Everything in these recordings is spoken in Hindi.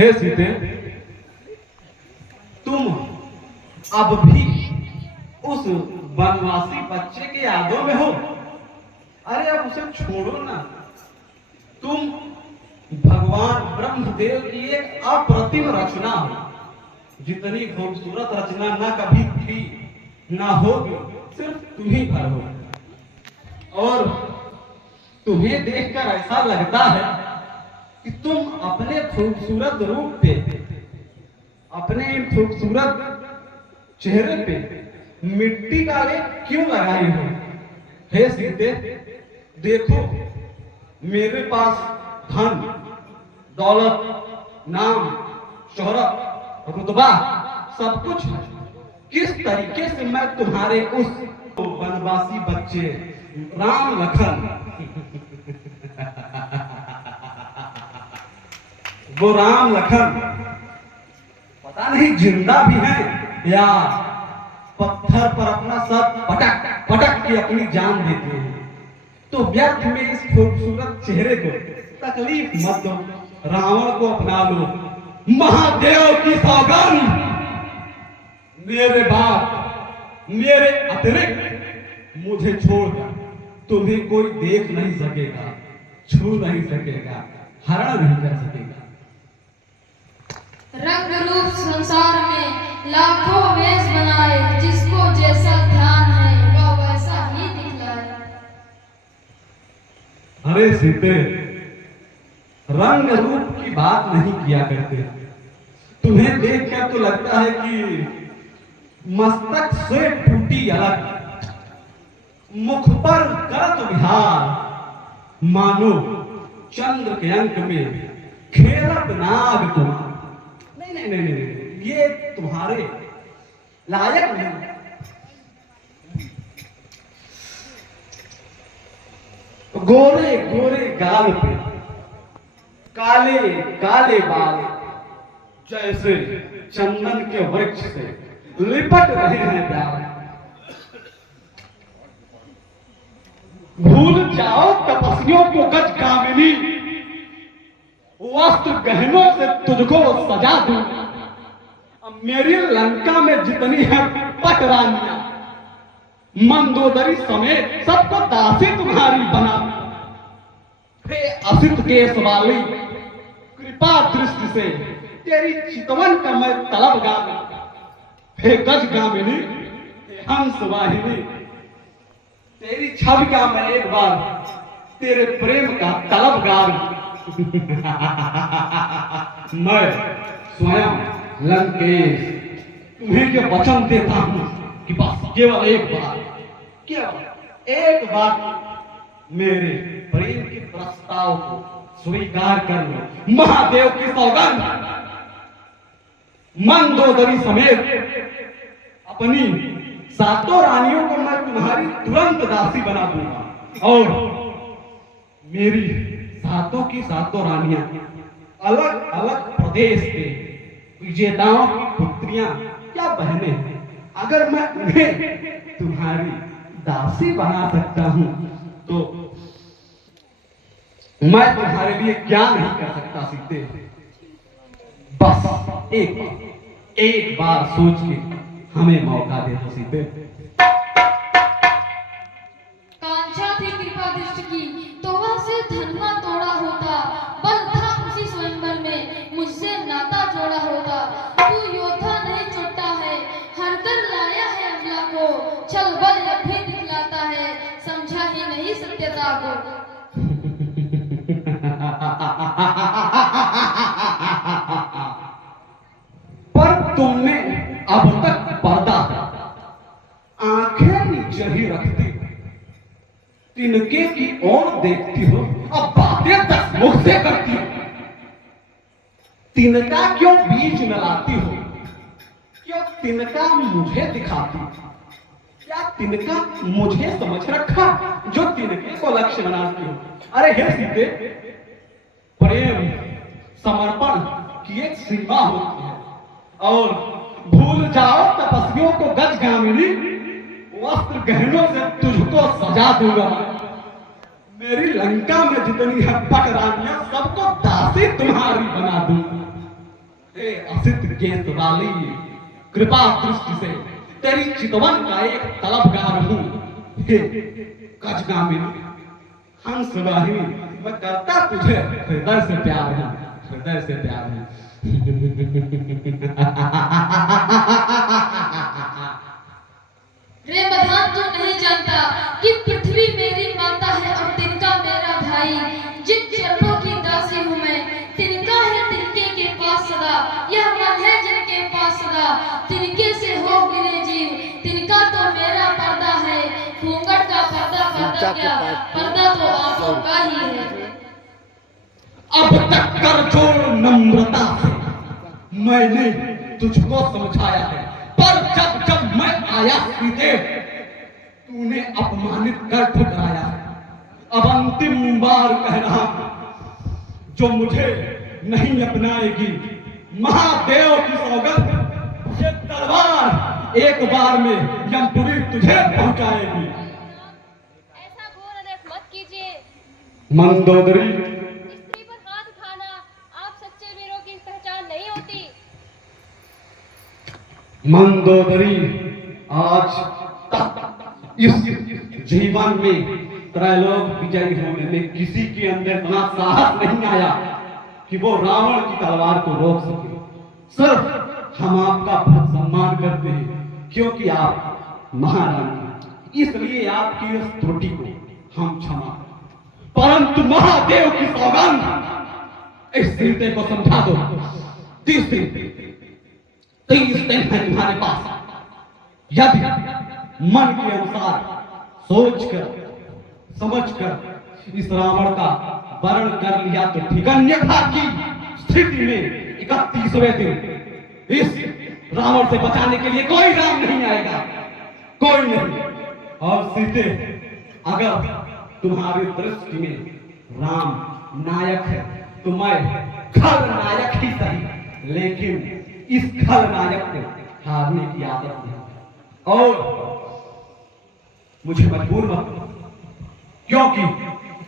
हे सीते, तुम अब भी उस वनवासी बच्चे के यादों में हो। अरे अब उसे छोड़ो ना। तुम भगवान ब्रह्मदेव की एक अप्रतिम रचना हो। जितनी खूबसूरत रचना ना कभी थी ना होगी, सिर्फ तुम ही भर हो। और तुम्हें देखकर ऐसा लगता है कि तुम अपने खूबसूरत रूप पे, अपने खूबसूरत चेहरे पे मिट्टी का लेप क्यों लगाई हो। हे सीते, देखो मेरे पास धन, दौलत, नाम, शोहरत, रुतबा सब कुछ है। किस तरीके से मैं तुम्हारे उस वनवासी बच्चे राम लखन वो राम लखन पता नहीं जिंदा भी है या पत्थर पर अपना सब पटक पटक के अपनी जान देते हैं। तो व्यर्थ में इस खूबसूरत चेहरे को तकलीफ मत दो। रावण को अपना लो। महादेव की सौगंध, मेरे बाप, मेरे अतिरिक्त मुझे छोड़कर तुम्हें कोई देख नहीं सकेगा, छू नहीं सकेगा, हरण नहीं कर सकेगा। रंग रूप संसार में लाखों वेश बनाए, जिसको जैसा ध्यान है वह वैसा ही दिखलाए। अरे सीते, रंग रूप की बात नहीं किया करते। तुम्हें देखकर तो लगता है कि मस्तक से टूटी अलग, मुख पर करत विहार, मानो चंद्र के अंक में खेलत नाग तुम। नहीं नहीं नहीं नहीं, ये तुम्हारे लायक नहीं। गोरे गोरे गाल पे काले काले बाल, जैसे चंदन के वृक्ष से लिपट रहे हैं प्यार। भूल जाओ तपस्वियों को गज कामिनी, वस्त्र गहनों से तुझको सजा दूं। अब मेरी लंका में जितनी है पट रानियां, मंदोदरी समेत सबको दासी तुम्हारी बना। हे असित केस वाली, कृपा दृष्टि से तेरी चितवन का मैं तलबगार। हे गज गामिनी, हे हंस वाहिनी, तेरी छवि का मैं एक बार तेरे प्रेम का तलबगार। मैं स्वयं लंकेश तुम्हें जो वचन देता हूं कि बस केवल एक बार मेरे प्रेम के प्रस्ताव को स्वीकार कर लो। महादेव की सौगंध, मंदोदरी समेत अपनी सातों रानियों को मैं तुम्हारी तुरंत दासी बना दूंगा। और मेरी सातों की सातों रानियां अलग अलग प्रदेश के विजेताओं की पुत्रियां क्या बहनें हैं। अगर मैं उन्हें तुम्हारी दासी बना सकता हूं तो मैं तुम्हारे लिए क्या नहीं कर सकता सीते। बस एक बार सोच के हमें मौका दे दो सीते। कांक्षा थी कृपा दृष्टि की, तो वह से धनवा तोड़ा होता। बल था उसी स्वयंवर में, मुझसे नाता जोड़ा होता। तू योद्धा नहीं चुटता है, हर कर लाया है अमला को। छल बल अब भी दिखलाता है, समझा ही नहीं सत्यता को। पर तुमने अब तक पर्दा आंखें नीचे ही रखती हो, तिनके की ओर देखती हो, अब बातें 10 मुख से करती हो। तिनका क्यों बीच में लाती हो? क्यों तिनका मुझे दिखाती? क्या तिनका मुझे समझ रखा जो तिनके को लक्ष्य बनाती हो? अरे हे सीते, प्रेम समर्पण की एक सीमा होती है। और भूल जाओ तपस्वियों को गज गामिनी, वस्त्र गहनों से तुझको सजा दूंगा। मेरी लंका में जितनी है पट रानियां सबको दासी तुम्हारी बना दूंगा। हे असित गेंद वाली, कृपा दृष्टि से तेरी चितवन का एक तलबगार हूँ। हे कजगामिनी, हंस वाहिनी, मैं करता तुझे हृदय से प्यार हूँ, हृदय से प्यार हूँ। रे बधान, तू नहीं जानता कि पृथ्वी मेरी माता है और तिनका मेरा भाई। जिन चरणों की दासी हूँ मैं, तिनका है तिनके के पास सदा। यह मन है जिनके पास सदा, तिनके से हो गिरे जीव। तिनका तो मेरा पर्दा है, घूंघट का पर्दा पर्दा क्या, पर्दा तो आंखों का ही है। अब तक कर जोड़ नम्रता से मैंने तुझको समझाया है, पर जब जब मैं आया सीधे तूने अपमानित कर ठुकराया। अब अंतिम बार कह रहा हूं, जो मुझे नहीं अपनाएगी, महादेव की सौगंध, ये तलवार एक बार में यमपुरी तुझे पहुंचाएगी। ऐसा घोर अनर्थ मत कीजिए। मंदोदरी, स्त्री पर हाथ उठाना आप सच्चे वीरों की पहचान नहीं होती। मंदोदरी, आज तक इस जीवन में त्रैलोक विजयी होने में किसी के अंदर इतना साहस नहीं आया कि वो रावण की तलवार को रोक सके। सिर्फ हम आपका बहुत सम्मान करते हैं क्योंकि आप महारानी हैं, इसलिए आपकी इस त्रुटि को हम क्षमा, परंतु महादेव की सौगंध, इस सीते को समझा दो। 30 दिन है तुम्हारे पास, यदि मन के अनुसार सोचकर समझकर इस रावण का वर्ण कर लिया तो ठीक, अन्यथा की स्थिति में 31वें दिन इस रावण से बचाने के लिए कोई राम नहीं आएगा, कोई नहीं। और सीते, अगर तुम्हारी दृष्टि में राम नायक है तो मैं खलनायक ही सही, लेकिन इस खलनायक को हारने की आदत नहीं और मुझे मजबूर मत करो, क्योंकि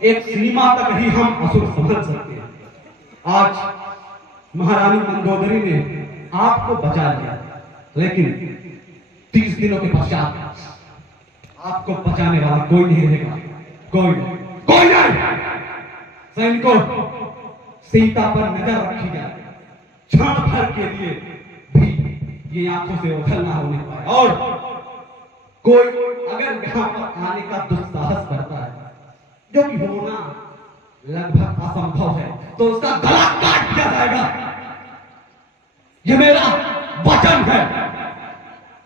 एक सीमा तक ही हम असुर समझ सकते हैं। आज महारानी मंदोदरी ने आपको बचा लिया, लेकिन 30 दिनों के पश्चात आपको बचाने वाला कोई नहीं रहेगा, कोई नहीं। सैनिकों, सीता पर नजर रखी जाए, क्षण भर के लिए भी ये आंखों से ओझल ना होने पाए, और कोई अगर यहाँ पर आने का दुस्साहस करता है, जो कि होना लगभग असंभव है, तो उसका गला काट दिया जाएगा। ये मेरा वचन है,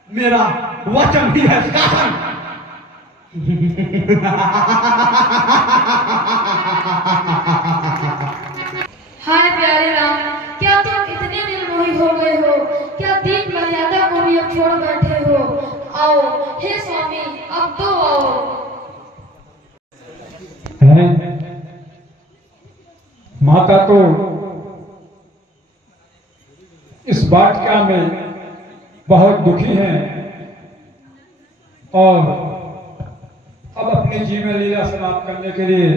मेरा वचन ही है शासन। हाय प्यारे राम, क्या तुम इतने निर्मोही हो गए हो? क्या दीन मर्यादा को भी अब छोड़ बैठे हो? आओ हे स्वामी, अब तो आओ। हैं? माता तो इस वाक्या में बहुत दुखी हैं और अब अपनी जीवन लीला समाप्त करने के लिए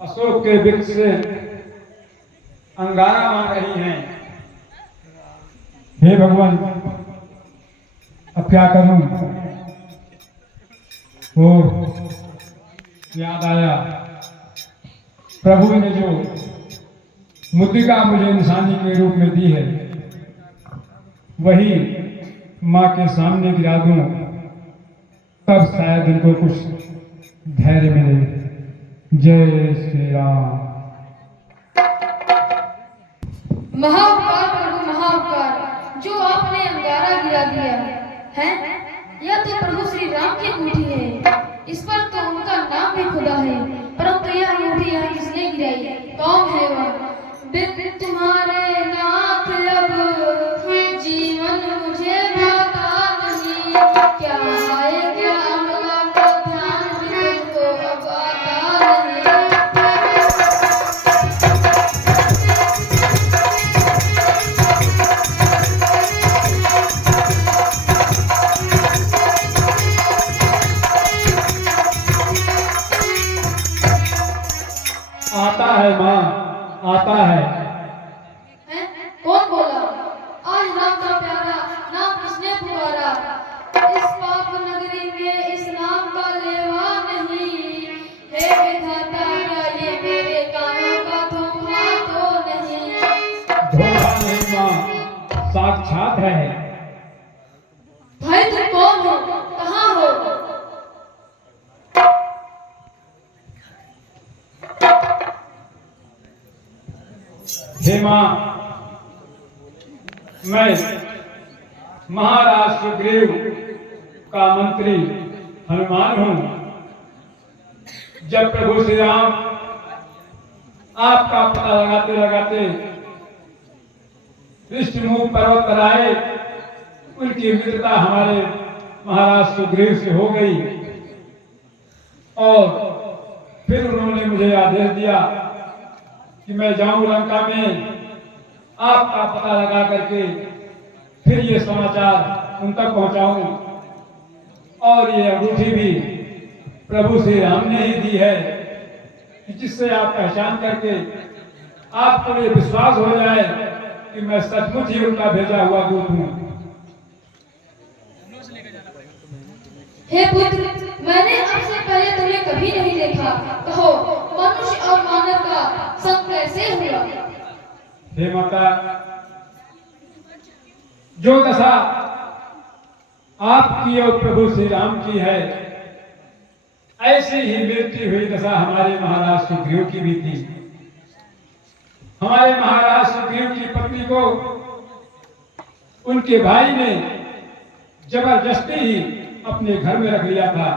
अशोक के वृक्ष से अंगारा मांग रही हैं। हे भगवान, अब क्या करूं? वो याद आया, प्रभु ने जो मुद्रिका मुझे निशानी के रूप में दी है, वही माँ के सामने गिरा दूं, तब शायद इनको कुछ धैर्य मिले। जय श्री राम। महाउपकार प्रभु, महाउपकार, जो आपने अंगारा गिरा दिया है, यह तो प्रभु श्री राम की अंगूठी है। इस पर तो उनका नाम भी खुदा है, परंतु यह अंगूठी यहाँ किसने गिराई? कौन है वह? बिन तुम्हारे नाथ अब जीवन मुझे भाता नहीं, क्या आए क्या अमला का ध्यान भी तुमको अब आता नहीं। आता है माँ, आता है। हैं? छात्र है। भाई तुम कौन हो, कहाँ हो? हे माँ, मैं महाराज सुग्रीव का मंत्री हनुमान हूँ। जब प्रभु श्री राम आपका पता लगाते लगाते विष्णुमुख पर्वत पर आए, उनकी मित्रता हमारे महाराज सुग्रीव से हो गई और फिर उन्होंने मुझे आदेश दिया कि मैं जाऊं लंका में, आपका पता लगा करके फिर ये समाचार उन तक पहुंचाऊं। और ये अंगूठी भी प्रभु श्री राम ने ही दी है कि जिससे आप पहचान करके आपको ये विश्वास हो जाए कि मैं सचमुच ही उनका भेजा हुआ दूत हूँ। हे पुत्र, मैंने आपसे पहले तुम्हें कभी नहीं देखा। कहो, मनुष्य और मानव का संग कैसे हुआ? हे माता, जो दशा आपकी और प्रभु श्री राम की है, ऐसी ही मिलती हुई दशा हमारे महाराज सुग्रीव की भी थी। हमारे महाराज सुग्रीव की पत्नी को उनके भाई ने जबरदस्ती ही अपने घर में रख लिया था।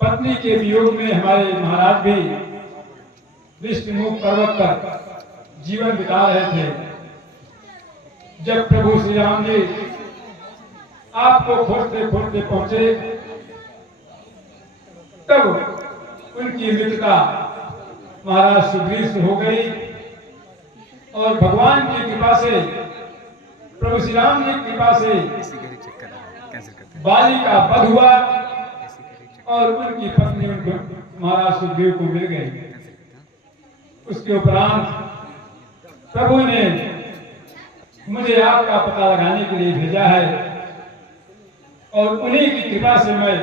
पत्नी के वियोग में हमारे महाराज भी विष्णुमुख पर्वत पर जीवन बिता रहे थे। जब प्रभु श्री राम जी आपको खोजते खोजते पहुंचे, तब उनकी मित्रता महाराज सुग्रीव से हो गई और भगवान की कृपा से, प्रभु श्री राम जी की कृपा से बाली का वध हुआ और उनकी पत्नी उनको महाराज सुग्रीव को मिल गई। उसके उपरांत प्रभु ने मुझे आपका पता लगाने के लिए भेजा है और उन्हीं की कृपा से मैं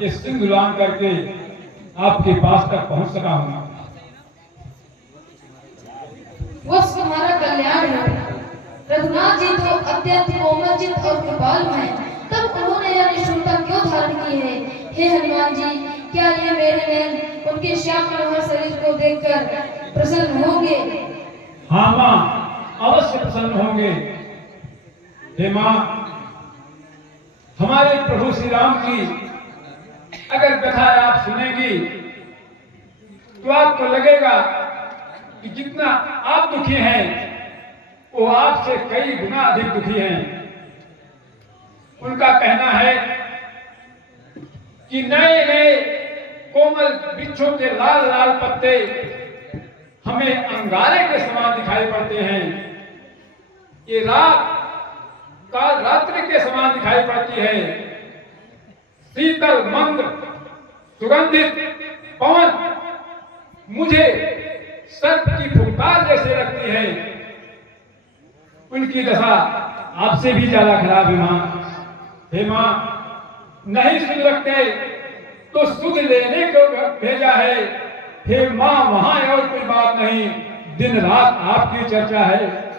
ये सिंधु लांघ करके आपके पास तक पहुंच सका हूं। बस तुम्हारा कल्याण हो। रघुनाथ जी तो अत्यंत कोमल चित्त और कृपालु हैं, तब उन्होंने यह निष्ठुरता क्यों धारण की है? हे हनुमान जी, क्या ये मेरे नयन उनके श्याम मनोहर शरीर को देखकर प्रसन्न होंगे? हाँ माँ, अवश्य प्रसन्न होंगे। हे माँ, हमारे प्रभु श्री राम की अगर कथा आप सुनेंगी तो आपको लगेगा कि जितना आप दुखी हैं वो आपसे कई गुना अधिक दुखी हैं। उनका कहना है कि नए नए कोमल वृक्षों के लाल लाल पत्ते हमें अंगारे के समान दिखाई पड़ते हैं। ये रात काल रात्रि के समान दिखाई पड़ती है। शीतल मंद सुगंधित पवन मुझे सर्प की फुफकार जैसे लगती है। उनकी दशा आपसे भी ज्यादा खराब है मां। हे मां, नहीं सुन रखते तो सुध लेने को भेजा है। हे मां, वहां और कोई बात नहीं, दिन रात आपकी चर्चा है।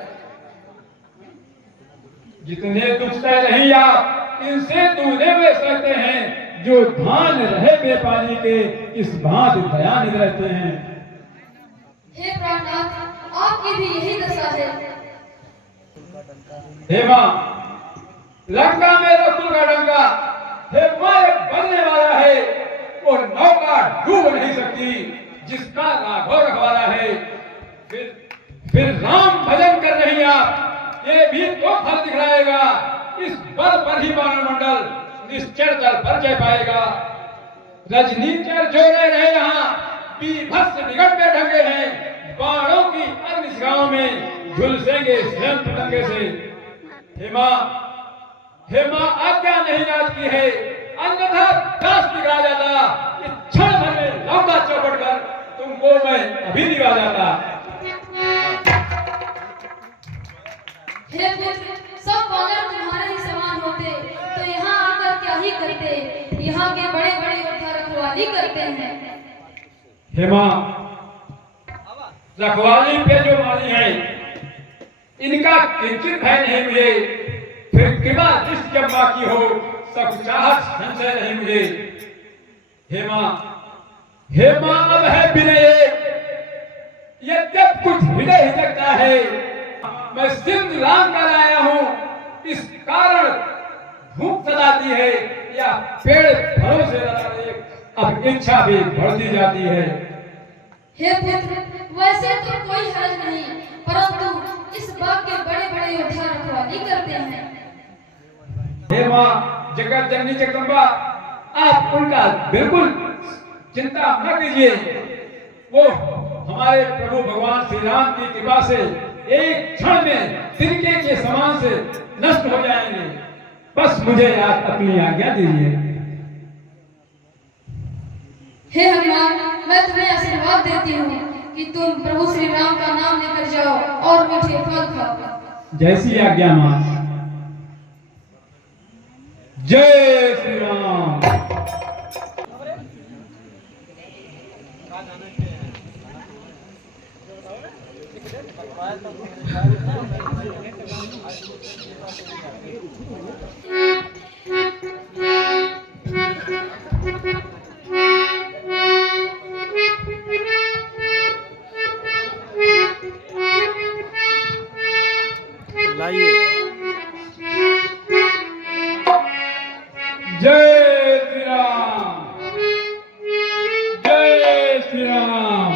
जितने दुख सह रही आप, इनसे दूने में सहते हैं। जो धान रहे बेपानी के, इस भांति दयानिध रहते हैं। हे प्राणनाथ, आपकी भी यही दशा है। हे मां, लंका में रसूल का डंका, हे मां, एक बनने वाला है और नौका डूब नहीं सकती जिसका राघव रखवाला है। फिर राम भजन कर रही आप, ये भी तो फल दिखलाएगा। इस बल पर ही वानरमंडल निश्चर दल पर जय पाएगा। रजनीचर जो रहे यहाँ बीभत्स निकट में ढंगे हैं। बाणों की अग्निशिखाओं में झुलसेंगे स्वयं पतंगे से। हे मां, आज्ञा नहीं नाच की है, अन्यथा दास बिगड़ा जाता। क्षण भर में लौटा चौपट कर तुमको मैं अभी दिखा जाता। हे पुत्र, सब वानर तुम्हारे ही समान होते तो यहाँ आकर क्या ही करते? यहाँ के बड़े बड़े योद्धा रखवाली करते हैं। हे मां, रखवाली पे जो मानी है इनका किंचित भय नहीं मुझे, फिर कृपा दृष्टि जब बाकी हो सब चाहत संशय नहीं मुझे। हे मां अब है विनय, यद्यप कुछ हृदय हिचकता है, मैं सिंधु लांग कर आया हूं, इस कारण भूख सताती है या पेड़ फलों से अब इच्छा भी बढ़ती जाती है। हे पुत्र, वैसे तो कोई हर्ज नहीं, परंतु इस बाग के बड़े बड़े योद्धा रखवाली करते हैं। हे मां जगत जननी जगदम्बा, आप उनका बिल्कुल चिंता न कीजिए, वो हमारे प्रभु भगवान श्री राम की कृपा से एक क्षण में तिनके के समान से नष्ट हो जाएंगे। बस मुझे आप अपनी आज्ञा दीजिए। हे हनुमान, मैं तुम्हें आशीर्वाद देती हूँ कि तुम प्रभु श्री राम का नाम लेकर जाओ और मीठे फल खाओ। जैसी आज्ञा मां। जय श्री राम। लाइए। जय श्री राम। जय श्री राम।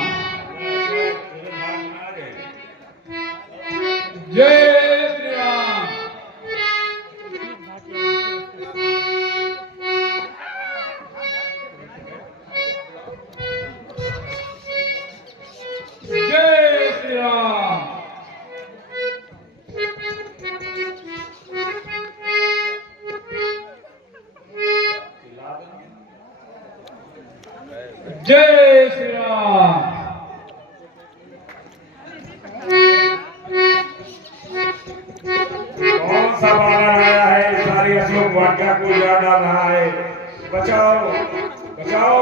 जय श्री राम। जय श्री राम। जय श्री राम। कौन सा बानर आया है, सारी अशोक वाटिका को उजाड़ डाल रहा है। बचाओ बचाओ।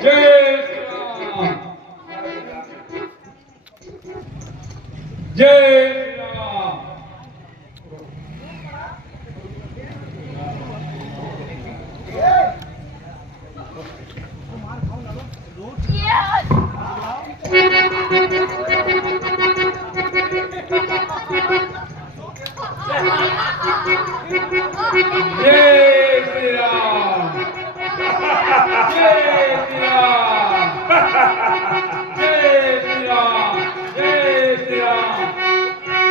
जय श्री राम। जय श्री राम। जय श्री राम। जय श्री राम। जय श्री राम। जय श्री राम।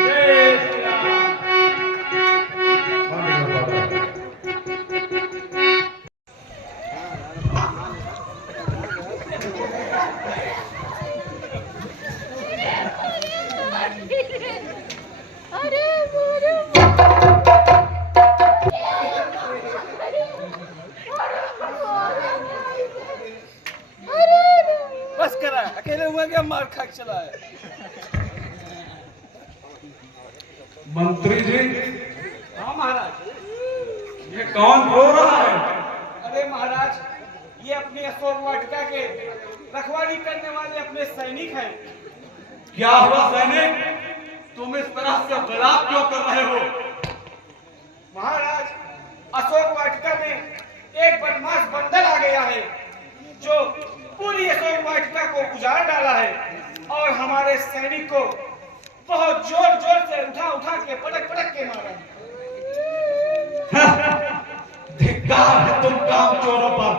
जय श्री राम। बस करा, अकेले हुआ क्या मार खा के चला है। मंत्री जी, हाँ महाराज। ये कौन रो रहा है? अरे महाराज, ये अपनी अशोक वाटिका के रखवाली करने वाले अपने सैनिक हैं। क्या हुआ सैनिक, तुम इस तरह से विलाप क्यों कर रहे हो? महाराज, अशोक वाटिका में एक बदमाश बंदर आ गया है जो पूरी अशोक वाटिका को उजाड़ डाला है और हमारे सैनिक को बहुत जोर जोर से उठा उठा के पटक पटक के मारा। धिक्कार है तुम काम चोरों पर,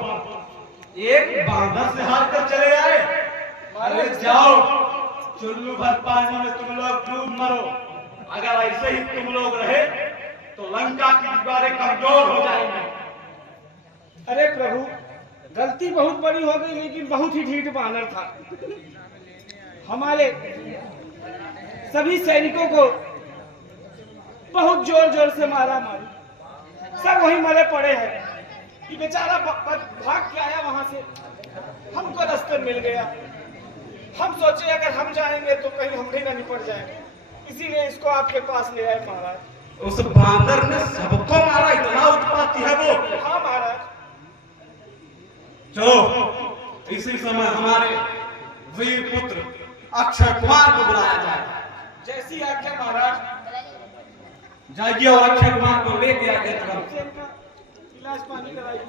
एक बांदर से हार कर चले आए। अरे जाओ, चुल्लू भर पानी में तुम लोग डूब मरो। अगर ऐसे ही तुम लोग रहे तो लंका की दीवारें कमजोर हो जाएंगी। अरे प्रभु, गलती बहुत बड़ी हो गई, लेकिन बहुत ही ढीठ बानर था। हमारे सभी सैनिकों को बहुत जोर जोर से मारा मारी, सब वहीं मरे पड़े हैं। ये बेचारा भाग के आया वहां से, हमको रास्ते मिल गया। हम सोचे अगर हम जाएंगे तो कहीं हम भी न निपट जाएंगे, इसीलिए इसको आपके पास ले आए महाराज। उस बांदर ने सबको मारा, इतना उत्पाती है वो। हाँ महाराज। चलो इसी समय हमारे वीर पुत्र अक्षय कुमार को बुलाया जाए। जैसी आज्ञा महाराज। जाइए और अक्षय कुमार को लेके आगे तुरंत। गिलास पानी कराइए।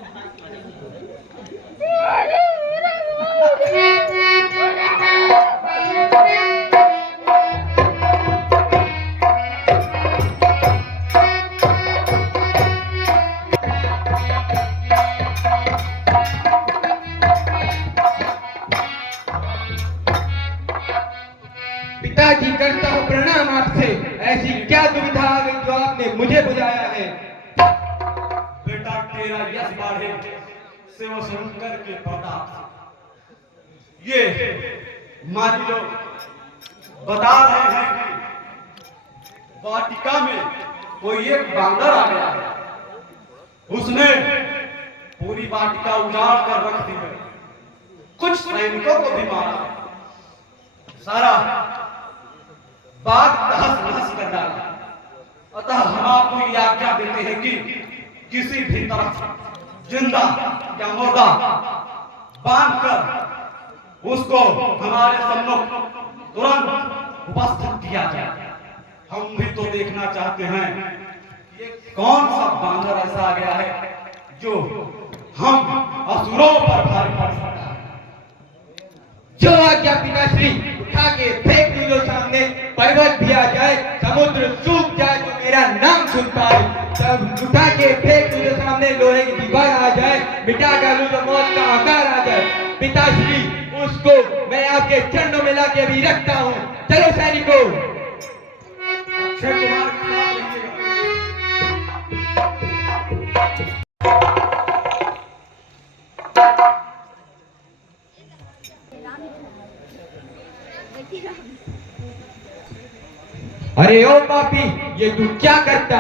पिताजी, करता हूँ प्रणाम आपसे। ऐसी क्या दुविधा आ गई जो आपने मुझे बुलाया है? बेटा तेरा यश बढ़े शिव शंकर के प्रताप से। ये मारी लोग बता रहे हैं कि वाटिका में कोई एक बांदर आ गया है। उसने पूरी वाटिका उजाड़ कर रख दी है। कुछ सैनिकों को भी मारा। सारा बाग तहस नहस कर डाला। अतः हम आपको ये आज्ञा देते हैं कि किसी भी तरह जिंदा या मुर्दा बांधकर उसको हमारे सम्मुख तुरंत उपस्थित किया जाए। हम भी तो देखना चाहते हैं ये कौन सा बांदर ऐसा आ गया है जो हम असुरों पर भारी पड़ सकता है। जो आज्ञा पिताश्री, उठा के फेंक दो जो सामने। पर्वत भी आ जाए, समुद्र सूख जाए, जो मेरा नाम सुनता है तब उठा के फेंक दो जो सामने। लोहे की दीवार आ जाए, मिटा डालू तो मौत का आकार आ जाए। पिताश्री, उसको मैं आपके चरणों में लाके अभी रखता हूँ। चलो सैनिकों। अक्षय कुमार के साथ रहिएगा। अरे ओ पापी, ये तू क्या करता?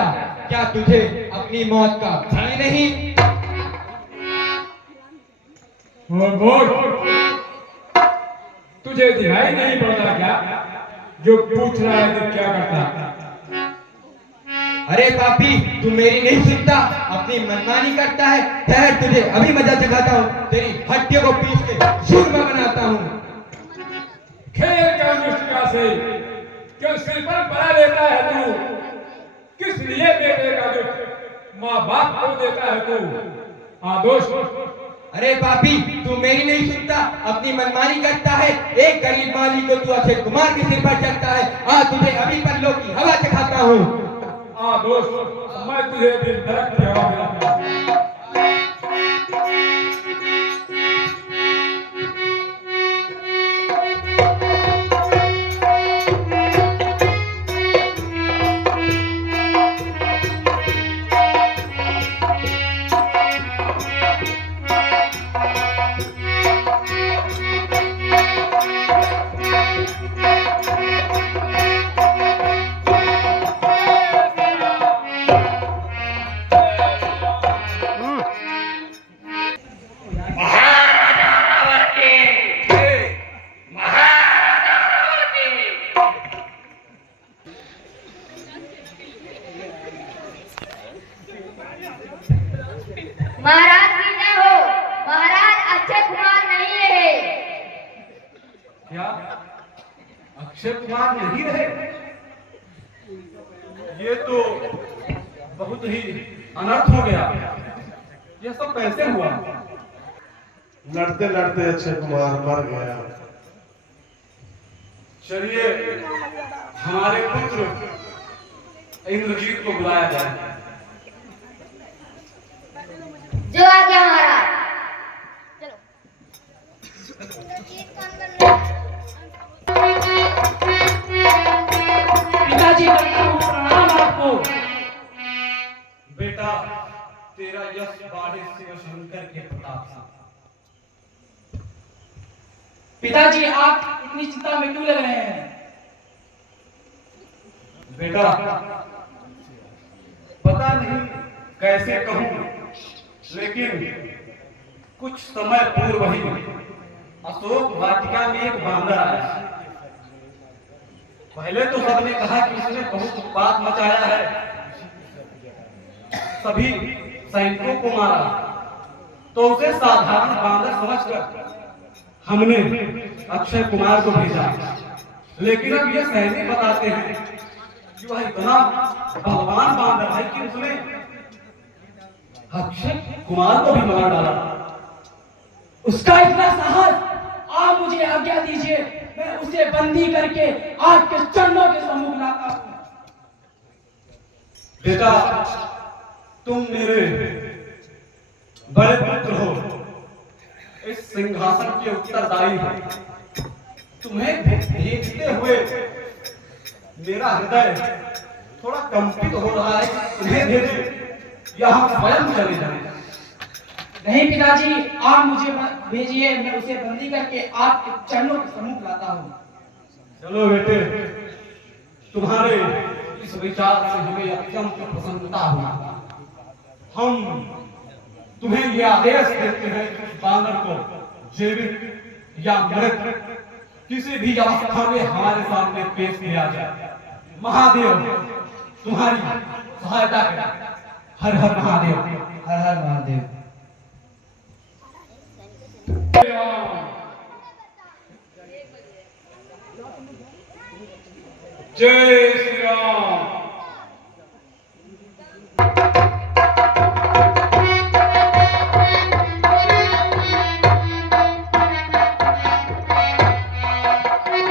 क्या तुझे अपनी मौत का भय नहीं? तुझे दिखाई नहीं पड़ता क्या जो पूछ रहा है कि क्या करता? अरे पापी, तू मेरी नहीं सुनता, अपनी मनमानी करता है। ठहर, तुझे अभी मजा चखाता हूँ। तेरी हड्डियों को पीस के चूरमा बनाता हूँ। खेल का मुष्टिका से क्यों सिर पर बना लेता है तू? किस लिए बेटे का दुख माँ बाप को देता है तू? आदोष। अरे पापी, तू मेरी नहीं सुनता, अपनी मनमानी करता है। एक गरीब माली को तू अक्षय कुमार के सिर पर चढ़ता है। आज तुझे अभी पल्लों की हवा चखाता हूँ। आदोष, मैं तुझे भी नरक की हवा मिलाता हूँ। महाराज की जय हो। महाराज अक्षय कुमार नहीं रहे। क्या अक्षय कुमार नहीं रहे? ये तो बहुत ही अनर्थ हो गया। ये सब कैसे हुआ? लड़ते लड़ते अक्षय कुमार मर गया। चलिए हमारे पुत्र इंद्रजीत को बुलाया जाए। जो आ गया महाराज। पिताजी, करता हूँ प्रणाम आपको। बेटा तेरा यश बाढ़े शिव शंकर के प्रताप से। पिताजी, आप इतनी चिंता में क्यों लग रहे हैं? बेटा पता नहीं कैसे कहूं, लेकिन कुछ समय पूर्व ही अशोक वाटिका में एक बांदर आया। पहले तो सबने कहा कि उसने बहुत उत्पात मचाया है, सभी सैनिकों को मारा। तो उसे साधारण बांदर समझकर हमने अक्षय कुमार को भेजा। लेकिन अब ये सैनिक बताते हैं कि वह इतना बलवान बांदर है कि उसने अक्षय कुमार को भी मार डाला। उसका इतना साहस, आप मुझे आज्ञा दीजिए, मैं उसे बंदी करके आपके चरणों के सम्मुख लाता हूँ। बेटा, तुम मेरे बड़े पुत्र हो, इस सिंहासन के उत्तरदायी हो। तुम्हें भेजते हुए मेरा हृदय थोड़ा कंपित हो रहा है। तुम्हें भेजे या हम स्वयं चले जाएं? नहीं पिताजी, आप मुझे भेजिए, मैं उसे बंदी करके आपके चरणों के सम्मुख लाता हूँ। चलो बेटे, तुम्हारे इस विचार से हमें अत्यंत प्रसन्नता हुई। हम तुम्हें यह आदेश देते हैं कि बानर को जीवित या मृत किसी भी अवस्था में हमारे सामने पेश किया जाए। महादेव तुम्हारी सहायता करें। हर हर महादेव, हर हर महादेव। जय श्री राम।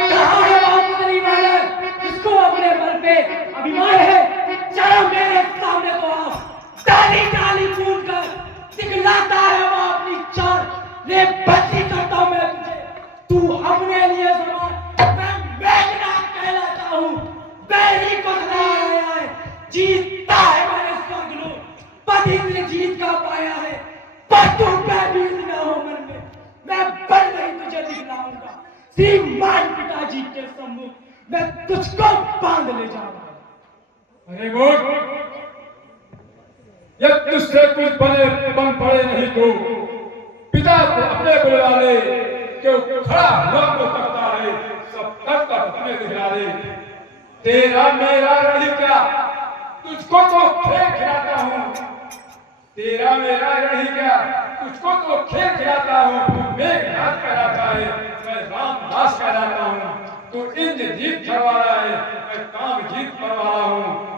कहाँ है बाहुबली बालक, जिसको अपने बल पे अभिमान है? चलो मेरे सामने तो आओ। डाली डाली कूद कर दिखलाता है वो अपनी चाल। ले बंदी करता हूँ मैं तुझे, तू अपने लिए समान। मैं मेघनाथ कहलाता हूँ, बैरी को सदा आया है। जीतता है मैंने स्वर्गलोक, पवित्र जीत का पाया है। पर तू भयभीत न हो मन में, मैं बल नहीं तुझे दिखलाऊंगा। श्रीमान पिताजी के सम्मुख मैं तुझको बांध ले जाऊंगा। अरे मूर्ख, जब तुझसे कुछ बन पड़े नहीं तो पिता को अपने बुला ले, क्यों खड़ा हुआ तो करता है, सब तक अपने दिखला दे। तेरा मेरा रही क्या, तुझको तो खेल खिलाता हूँ। तेरा मेरा रही क्या, तुझको तो खेल खिलाता हूँ। मेघनाथ कहलाता है, मैं रामदास कहलाता हूँ। तू इंद्र जीत करवा रहा है, मैं काम जीत करवा रहा हूँ।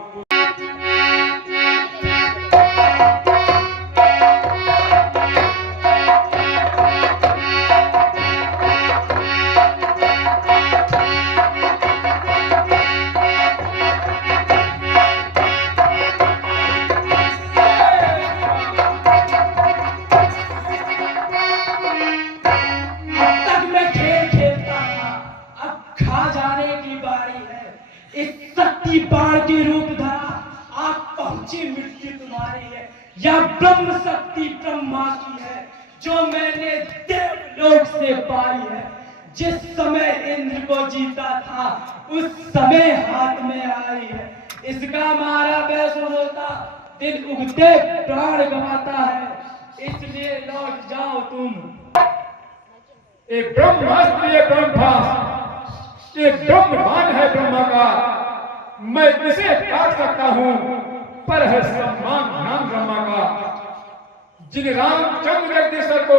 बाण के रूप धरा, आप पहुंची मृत्यु तुम्हारी है। या ब्रह्म शक्ति ब्रह्मा की है, जो मैंने देवलोक से पाई है। जिस समय इंद्र को जीता था, उस समय हाथ में आई है। इसका मारा वैसा होता, दिन उगते प्राण गंवाता है। इसलिए लौट जाओ तुम। एक ब्रह्मास्त्र, ये ब्रह्मास्त्र, ये ब्रह्मबाण है ब्रह्मा का। मैं इसे काट सकता हूँ, पर है सम्मान नाम ब्रह्मा का। जिन रामचंद्र जगदीश्वर को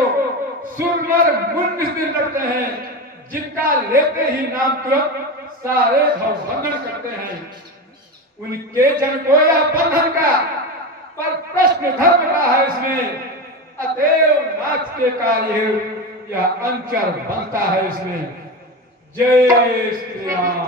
सुरनर मुंड लगते हैं, जिनका लेते ही नाम तुरंत सारे भवभंजन करते हैं, उनके जन को या बंधन का पर प्रश्न धर्म का है इसमें। अतएव नाथ के कार्य यह अंचर बनता है इसमें। जय श्री राम।